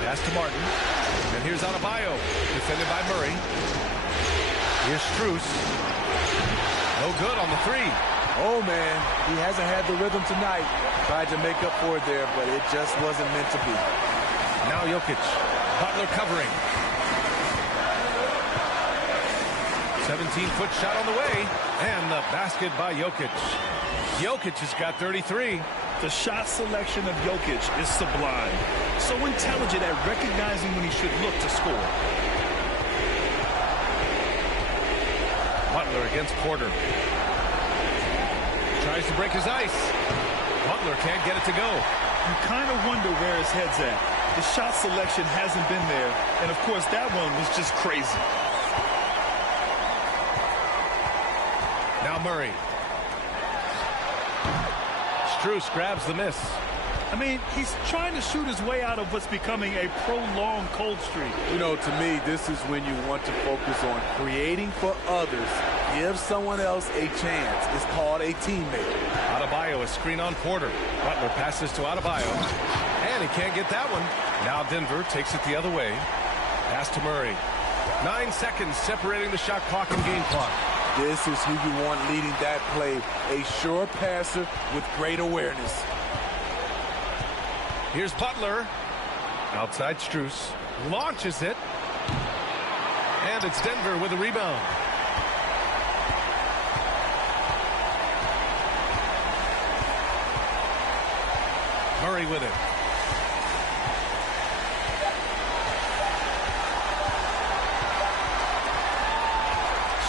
Pass to Martin. And here's Adebayo. Defended by Murray. Here's Strus. No good on the 3. Oh, man, he hasn't had the rhythm tonight. Tried to make up for it there, but it just wasn't meant to be. Now Jokic. Butler covering. 17-foot shot on the way, and the basket by Jokic. Jokic has got 33. The shot selection of Jokic is sublime. So intelligent at recognizing when he should look to score. Butler against Porter. Tries to break his ice. Butler can't get it to go. You kind of wonder where his head's at. The shot selection hasn't been there. And, of course, that one was just crazy. Now Murray. Strus grabs the miss. I mean, he's trying to shoot his way out of what's becoming a prolonged cold streak. You know, to me, this is when you want to focus on creating for others. Give someone else a chance. It's called a teammate. Adebayo, a screen on Porter. Butler passes to Adebayo, and he can't get that one. Now Denver takes it the other way. Pass to Murray. 9 seconds separating the shot clock and game clock. This is who you want leading that play. A sure passer with great awareness. Here's Butler. Outside Strus. Launches it. And it's Denver with a rebound. Murray with it.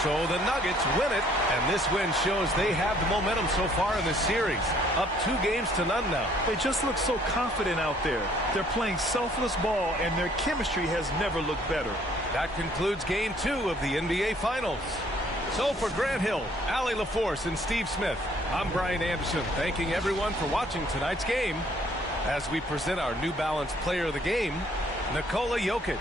So the Nuggets win it, and this win shows they have the momentum so far in this series. Up 2-0 now. They just look so confident out there. They're playing selfless ball, and their chemistry has never looked better. That concludes Game 2 of the NBA Finals. So for Grant Hill, Allie LaForce, and Steve Smith, I'm Brian Anderson, thanking everyone for watching tonight's game as we present our New Balance Player of the Game, Nikola Jokic.